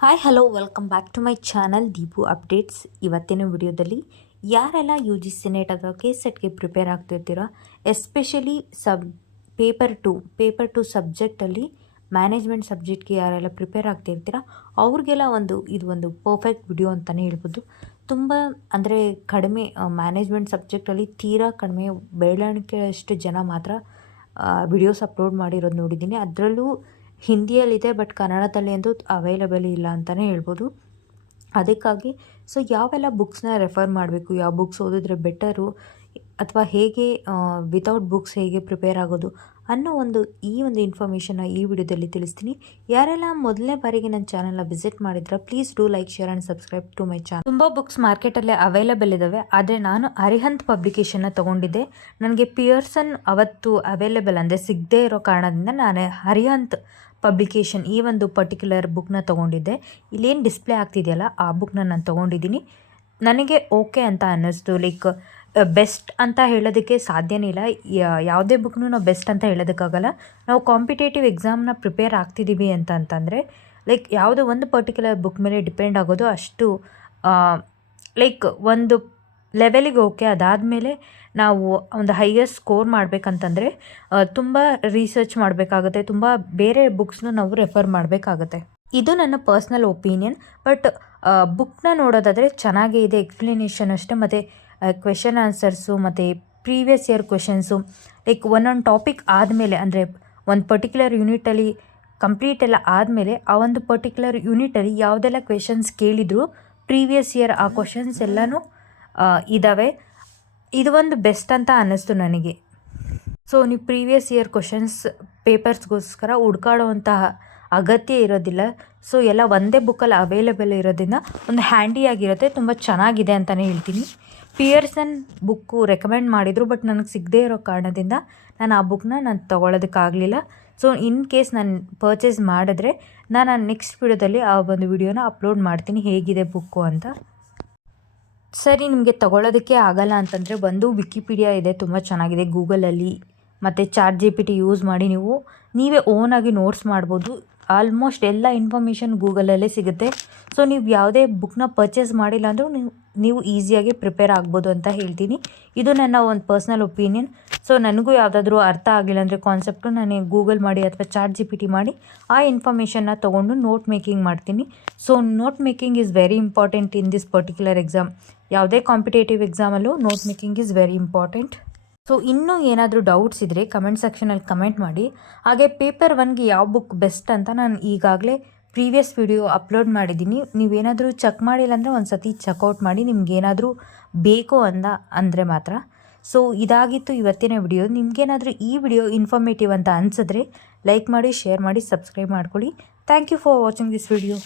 Hi hello welcome back to my channel Deepu updates. ಇವತ್ತಿನ ವಿಡಿಯೋದಲ್ಲಿ ಯಾರೆಲ್ಲ ಯು ಜಿ ಸಿ ನೆಟ್ ಅಥವಾ ಕೆ ಸೆಟ್ಗೆ ಪ್ರಿಪೇರ್ ಆಗ್ತಿರ್ತೀರೋ, ಎಸ್ಪೆಷಲಿ ಪೇಪರ್ ಟು ಸಬ್ಜೆಕ್ಟಲ್ಲಿ ಮ್ಯಾನೇಜ್ಮೆಂಟ್ ಸಬ್ಜೆಕ್ಟ್ಗೆ ಯಾರೆಲ್ಲ ಪ್ರಿಪೇರ್ ಆಗ್ತಿರ್ತೀರೋ ಅವ್ರಿಗೆಲ್ಲ ಇದು ಒಂದು ಪರ್ಫೆಕ್ಟ್ ವಿಡಿಯೋ ಅಂತಲೇ ಹೇಳ್ಬೋದು. ತುಂಬ ಅಂದರೆ ಕಡಿಮೆ ಮ್ಯಾನೇಜ್ಮೆಂಟ್ ಸಬ್ಜೆಕ್ಟಲ್ಲಿ ತೀರಾ ಕಡಿಮೆ ಬೆರಳೆಣಿಕೆಯಷ್ಟು ಜನ ಮಾತ್ರ ವಿಡಿಯೋಸ್ ಅಪ್ಲೋಡ್ ಮಾಡಿರೋದು ನೋಡಿದ್ದೀನಿ. ಅದರಲ್ಲೂ ಹಿಂದಿಯಲ್ಲಿದೆ, ಬಟ್ ಕನ್ನಡದಲ್ಲಿ ಅಂತೂ ಅವೈಲಬಲ್ ಇಲ್ಲ ಅಂತಲೇ ಹೇಳ್ಬೋದು. ಅದಕ್ಕಾಗಿ ಯಾವೆಲ್ಲ ಬುಕ್ಸ್ನ ರೆಫರ್ ಮಾಡಬೇಕು, ಯಾವ ಬುಕ್ಸ್ ಓದಿದ್ರೆ ಬೆಟರು, ಅಥವಾ ಹೇಗೆ ವಿತೌಟ್ ಬುಕ್ಸ್ ಹೇಗೆ ಪ್ರಿಪೇರ್ ಆಗೋದು ಅನ್ನೋ ಈ ಒಂದು ಇನ್ಫಾರ್ಮೇಷನ್ನ ಈ ವಿಡಿಯೋದಲ್ಲಿ ತಿಳಿಸ್ತೀನಿ. ಯಾರೆಲ್ಲ ಮೊದಲನೇ ಬಾರಿಗೆ ನನ್ನ ಚಾನಲ್ನ ವಿಸಿಟ್ ಮಾಡಿದ್ರೆ please do like, share and subscribe to my channel. ತುಂಬ ಬುಕ್ಸ್ ಮಾರ್ಕೆಟಲ್ಲೇ ಅವೈಲಬಲ್ ಇದ್ದಾವೆ, ಆದರೆ ನಾನು ಅರಿಹಂತ್ ಪಬ್ಲಿಕೇಶನ್ನ ತೊಗೊಂಡಿದ್ದೆ. ನನಗೆ ಪಿಯರ್ಸನ್ ಅವತ್ತು ಅವೈಲೇಬಲ್ ಅಂದರೆ ಸಿಗದೇ ಇರೋ ಕಾರಣದಿಂದ ನಾನು ಅರಿಹಂತ್ ಪಬ್ಲಿಕೇಶನ್ ಈ ಒಂದು ಪರ್ಟಿಕ್ಯುಲರ್ ಬುಕ್ನ ತೊಗೊಂಡಿದ್ದೆ. ಇಲ್ಲೇನು ಡಿಸ್ಪ್ಲೇ ಆಗ್ತಿದೆಯಲ್ಲ ಆ ಬುಕ್ನ ನಾನು ತೊಗೊಂಡಿದ್ದೀನಿ. ನನಗೆ ಓಕೆ ಅಂತ ಅನ್ನಿಸ್ತು. ಲೈಕ್ ಬೆಸ್ಟ್ ಅಂತ ಹೇಳೋದಕ್ಕೆ ಸಾಧ್ಯನೇ ಇಲ್ಲ, ಯಾವುದೇ ಬುಕ್ನೂ ನಾವು ಬೆಸ್ಟ್ ಅಂತ ಹೇಳೋದಕ್ಕಾಗಲ್ಲ. ನಾವು ಕಾಂಪಿಟೇಟಿವ್ ಎಕ್ಸಾಮ್ನ ಪ್ರಿಪೇರ್ ಆಗ್ತಿದ್ದೀವಿ ಅಂತಂದರೆ ಲೈಕ್ ಯಾವುದೋ ಒಂದು ಪರ್ಟಿಕ್ಯುಲರ್ ಬುಕ್ ಮೇಲೆ ಡಿಪೆಂಡ್ ಆಗೋದು ಅಷ್ಟು ಲೈಕ್ ಒಂದು ಲೆವೆಲಿಗೆ ಓಕೆ. ಅದಾದಮೇಲೆ ನಾವು ಒಂದು ಹೈಯೆಸ್ಟ್ ಸ್ಕೋರ್ ಮಾಡಬೇಕಂತಂದರೆ ತುಂಬ ರಿಸರ್ಚ್ ಮಾಡಬೇಕಾಗುತ್ತೆ, ತುಂಬ ಬೇರೆ ಬುಕ್ಸ್ನ ನಾವು ರೆಫರ್ ಮಾಡಬೇಕಾಗತ್ತೆ. ಇದು ನನ್ನ ಪರ್ಸ್ನಲ್ ಒಪಿನಿಯನ್. ಬಟ್ ಬುಕ್ನ ನೋಡೋದಾದರೆ ಚೆನ್ನಾಗೇ ಇದೆ, ಎಕ್ಸ್ಪ್ಲನೇಷನ್ ಅಷ್ಟೇ, ಮತ್ತು ಕ್ವೆಶನ್ ಆನ್ಸರ್ಸು ಮತ್ತು ಪ್ರೀವಿಯಸ್ ಇಯರ್ ಕ್ವೆಶನ್ಸು ಲೈಕ್ ಒಂದೊಂದು ಟಾಪಿಕ್ ಆದಮೇಲೆ, ಅಂದರೆ ಒಂದು ಪರ್ಟಿಕ್ಯುಲರ್ ಯೂನಿಟಲ್ಲಿ ಕಂಪ್ಲೀಟ್ ಎಲ್ಲ ಆದಮೇಲೆ ಆ ಒಂದು ಪರ್ಟಿಕ್ಯುಲರ್ ಯೂನಿಟಲ್ಲಿ ಯಾವುದೆಲ್ಲ ಕ್ವೆಶನ್ಸ್ ಕೇಳಿದ್ರು ಪ್ರೀವಿಯಸ್ ಇಯರ್ ಆ ಕ್ವೆಶನ್ಸ್ ಎಲ್ಲನೂ ಇದ್ದಾವೆ. ಇದು ಒಂದು ಬೆಸ್ಟ್ ಅಂತ ಅನ್ನಿಸ್ತು ನನಗೆ. ನೀವು ಪ್ರೀವಿಯಸ್ ಇಯರ್ ಕ್ವೆಶನ್ಸ್ ಪೇಪರ್ಸ್ಗೋಸ್ಕರ ಹುಡ್ಕಾಡುವಂತಹ ಅಗತ್ಯ ಇರೋದಿಲ್ಲ. ಎಲ್ಲ ಒಂದೇ ಬುಕ್ಕಲ್ಲಿ ಅವೈಲೇಬಲ್ ಇರೋದ್ರಿಂದ ಒಂದು ಹ್ಯಾಂಡಿಯಾಗಿರುತ್ತೆ, ತುಂಬ ಚೆನ್ನಾಗಿದೆ ಅಂತಲೇ ಹೇಳ್ತೀನಿ. ಪಿಯರ್ಸನ್ ಬುಕ್ಕು ರೆಕಮೆಂಡ್ ಮಾಡಿದರು, ಬಟ್ ನನಗೆ ಸಿಗದೇ ಇರೋ ಕಾರಣದಿಂದ ನಾನು ಆ ಬುಕ್ನ ತೊಗೊಳೋದಕ್ಕಾಗಲಿಲ್ಲ. ಇನ್ ಕೇಸ್ ನಾನು ಪರ್ಚೇಸ್ ಮಾಡಿದ್ರೆ ನಾನು ನೆಕ್ಸ್ಟ್ ವಿಡಿಯೋದಲ್ಲಿ ಆ ಒಂದು ವಿಡಿಯೋನ ಅಪ್ಲೋಡ್ ಮಾಡ್ತೀನಿ ಹೇಗಿದೆ ಬುಕ್ಕು ಅಂತ. ಸರಿ, ನಿಮಗೆ ತೊಗೊಳೋದಕ್ಕೆ ಆಗಲ್ಲ ಅಂತಂದರೆ ವಿಕಿಪೀಡಿಯಾ ಇದೆ, ತುಂಬ ಚೆನ್ನಾಗಿದೆ ಗೂಗಲಲ್ಲಿ, ಮತ್ತು ChatGPT ಯೂಸ್ ಮಾಡಿ ನೀವೇ ಓನಾಗಿ ನೋಟ್ಸ್ ಮಾಡ್ಬೋದು. ಆಲ್ಮೋಸ್ಟ್ ಎಲ್ಲ ಇನ್ಫಾರ್ಮೇಷನ್ ಗೂಗಲಲ್ಲೇ ಸಿಗುತ್ತೆ. ನೀವು ಯಾವುದೇ ಬುಕ್ನ ಪರ್ಚೇಸ್ ಮಾಡಿಲ್ಲ ಅಂದರೂ ನೀವು ಈಸಿಯಾಗಿ ಪ್ರಿಪೇರ್ ಆಗ್ಬೋದು ಅಂತ ಹೇಳ್ತೀನಿ. ಇದು ನನ್ನ ಒಂದು ಪರ್ಸ್ನಲ್ ಒಪಿನಿಯನ್. ನನಗೂ ಯಾವುದಾದ್ರೂ ಅರ್ಥ ಆಗಿಲ್ಲ ಅಂದರೆ ಕಾನ್ಸೆಪ್ಟು ನಾನು ಗೂಗಲ್ ಮಾಡಿ ಅಥವಾ ChatGPT ಮಾಡಿ ಆ ಇನ್ಫಾರ್ಮೇಷನ್ನ ತೊಗೊಂಡು ನೋಟ್ ಮೇಕಿಂಗ್ ಮಾಡ್ತೀನಿ. Note making is very important in this particular exam. ಯಾವುದೇ ಕಾಂಪಿಟೇಟಿವ್ ಎಕ್ಸಾಮಲ್ಲೂ note making is very important. ಇನ್ನೂ ಏನಾದರೂ ಡೌಟ್ಸ್ ಇದ್ದರೆ ಕಮೆಂಟ್ ಸೆಕ್ಷನಲ್ಲಿ ಕಮೆಂಟ್ ಮಾಡಿ. ಹಾಗೆ ಪೇಪರ್ 1ಗೆ ಯಾವ ಬುಕ್ ಬೆಸ್ಟ್ ಅಂತ ನಾನು ಈಗಾಗಲೇ ಪ್ರೀವಿಯಸ್ ವಿಡಿಯೋ ಅಪ್ಲೋಡ್ ಮಾಡಿದ್ದೀನಿ. ನೀವೇನಾದರೂ ಚೆಕ್ ಮಾಡಿಲ್ಲ ಅಂದರೆ ಒಂದು ಸತಿ ಚೆಕ್ಔಟ್ ಮಾಡಿ, ನಿಮ್ಗೇನಾದರೂ ಬೇಕು ಅಂದರೆ ಮಾತ್ರ. ಇದಾಗಿತ್ತು ಇವತ್ತಿನ ವಿಡಿಯೋ. ನಿಮಗೇನಾದರೂ ಈ ವಿಡಿಯೋ ಇನ್ಫಾರ್ಮೇಟಿವ್ ಅಂತ ಅನಿಸಿದ್ರೆ ಲೈಕ್ ಮಾಡಿ, ಶೇರ್ ಮಾಡಿ, ಸಬ್ಸ್ಕ್ರೈಬ್ ಮಾಡ್ಕೊಳ್ಳಿ. Thank you for watching this video.